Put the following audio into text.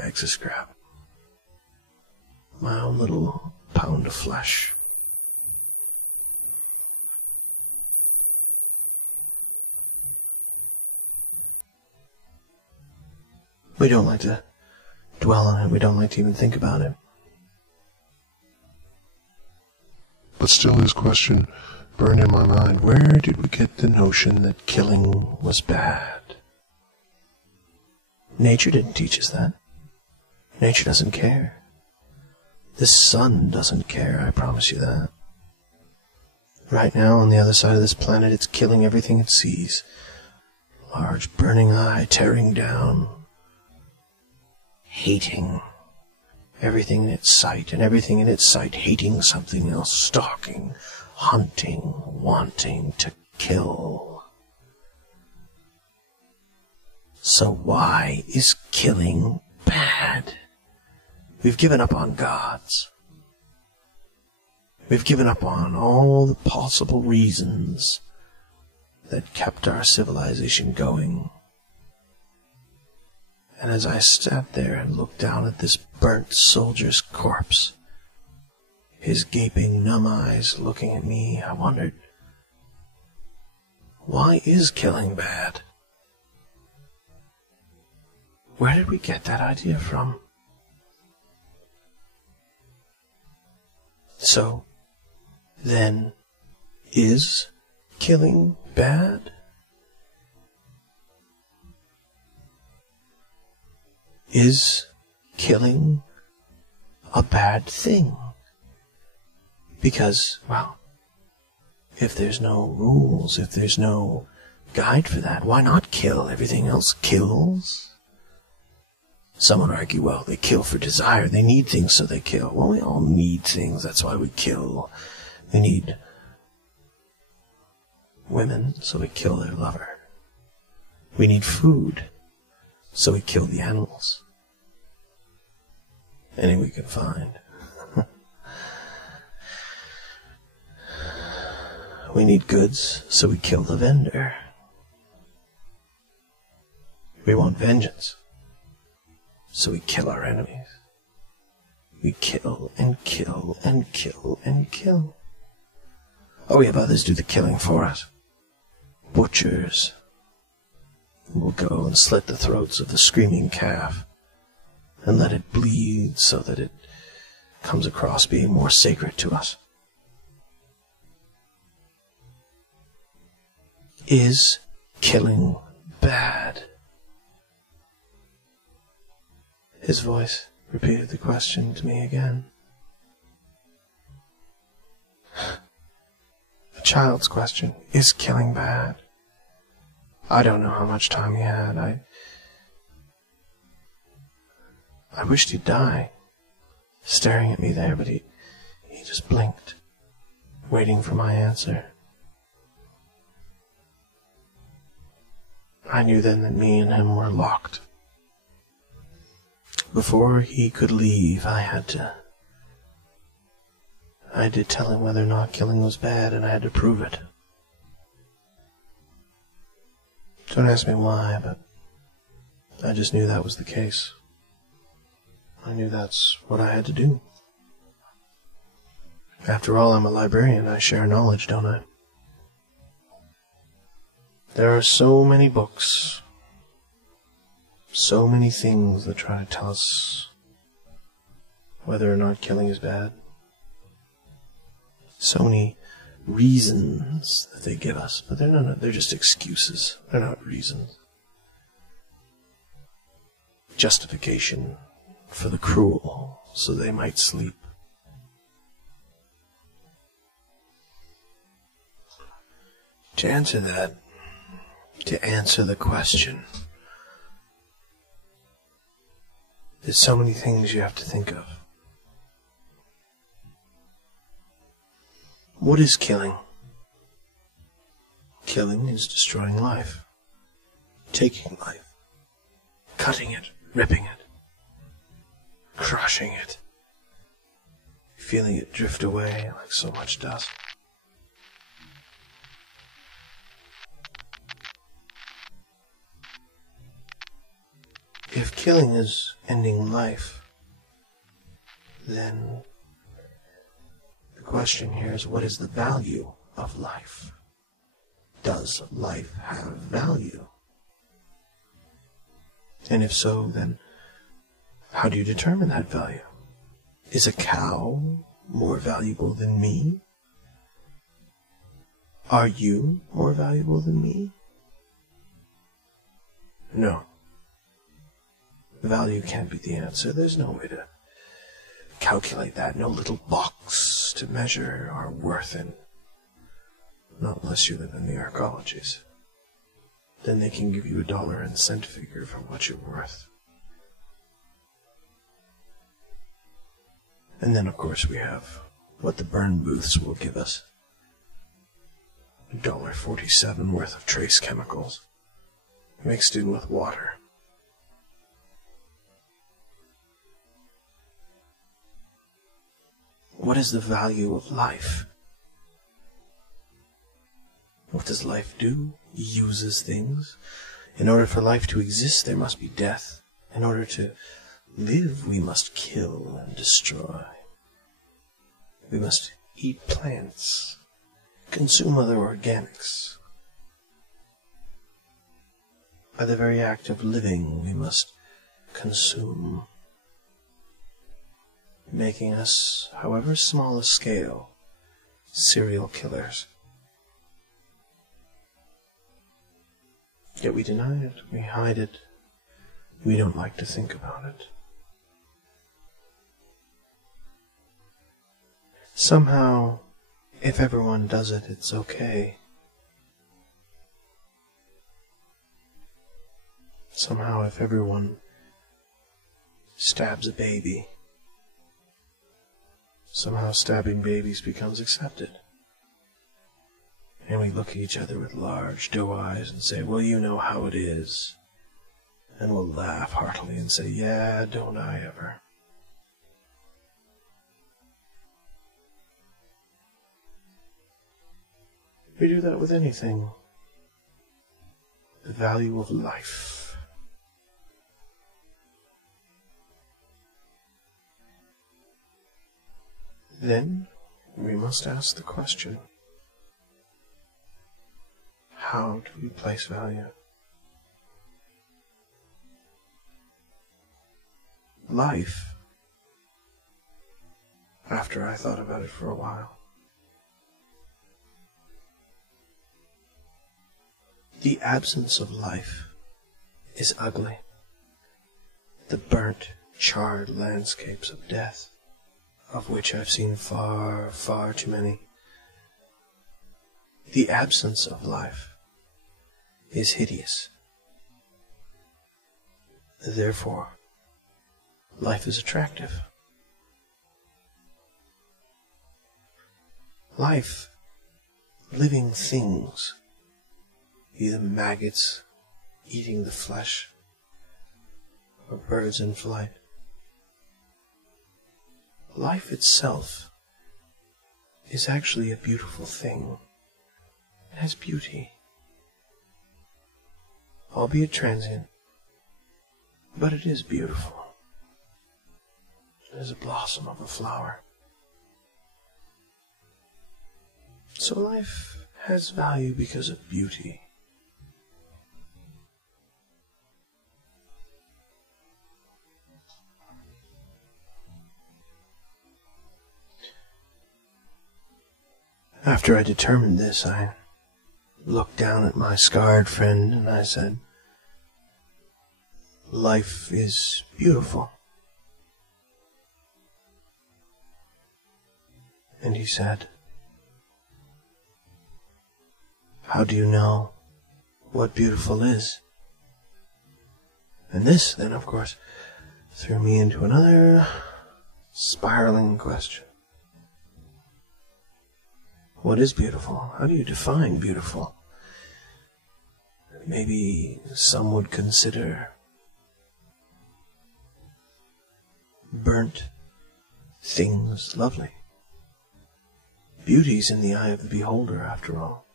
bags of scrap. My own little pound of flesh. We don't like to dwell on it. We don't like to even think about it. But still his question burned in my mind. Where did we get the notion that killing was bad? Nature didn't teach us that. Nature doesn't care. The sun doesn't care, I promise you that. Right now, on the other side of this planet, it's killing everything it sees. Large burning eye tearing down. Hating everything in its sight, and everything in its sight hating something else, stalking, hunting, wanting to kill. So why is killing bad? We've given up on gods. We've given up on all the possible reasons that kept our civilization going. And as I sat there and looked down at this burnt soldier's corpse, his gaping, numb eyes looking at me, I wondered, why is killing bad? Where did we get that idea from? So, then, is killing bad? Is killing a bad thing? Because, well, if there's no rules, if there's no guide for that, why not kill? Everything else kills. Some would argue, well, they kill for desire. They need things, so they kill. Well, we all need things. That's why we kill. We need women, so we kill their lover. We need food, so we kill the animals. Any we can find. We need goods, so we kill the vendor. We want vengeance, so we kill our enemies. We kill and kill and kill and kill. Oh, we have others do the killing for us. Butchers. We'll go and slit the throats of the screaming calf and let it bleed so that it comes across being more sacred to us. Is killing bad? His voice repeated the question to me again. A child's question. Is killing bad? I don't know how much time he had. I wished he'd die, staring at me there, but he just blinked, waiting for my answer. I knew then that me and him were locked. Before he could leave, I had to tell him whether or not killing was bad, and I had to prove it. Don't ask me why, but I just knew that was the case. I knew that's what I had to do. After all, I'm a librarian. I share knowledge, don't I? There are so many books, so many things that try to tell us whether or not killing is bad. So many reasons that they give us, but they're just excuses. They're not reasons. Justification for the cruel, so they might sleep. To answer that, to answer the question, there's so many things you have to think of. What is killing? Killing is destroying life, taking life, cutting it, ripping it, crushing it, feeling it drift away like so much dust. if killing is ending life, then the question here is, what is the value of life? Does life have value? And if so, then how do you determine that value? Is a cow more valuable than me? Are you more valuable than me? No. Value can't be the answer. There's no way to calculate that. No little box to measure our worth in. Not unless you live in the arcologies. Then they can give you a dollar and cent figure for what you're worth. And then, of course, we have what the burn booths will give us. $1.47 worth of trace chemicals mixed in with water. What is the value of life? What does life do? It uses things. In order for life to exist, there must be death. In order to live, we must kill and destroy. We must eat plants, consume other organics. By the very act of living, we must consume, making us, however small a scale, serial killers. Yet we deny it, we hide it, we don't like to think about it. Somehow, if everyone does it, it's okay. Somehow, if everyone stabs a baby, somehow stabbing babies becomes accepted. And we look at each other with large doe eyes and say, well, you know how it is. And we'll laugh heartily and say, yeah, don't I ever. We do that with anything. The value of life. Then we must ask the question, how do we place value? Life, after I thought about it for a while, the absence of life is ugly. The burnt, charred landscapes of death, of which I've seen far, far too many. The absence of life is hideous. Therefore, life is attractive. Life, living things, either maggots eating the flesh or birds in flight. Life itself is actually a beautiful thing. It has beauty, albeit transient, but it is beautiful. It is a blossom of a flower. So life has value because of beauty. After I determined this, I looked down at my scarred friend and I said, life is beautiful. And he said, how do you know what beautiful is? And this, then, of course, threw me into another spiraling question. What is beautiful? How do you define beautiful? Maybe some would consider burnt things lovely. Beauty's in the eye of the beholder, after all.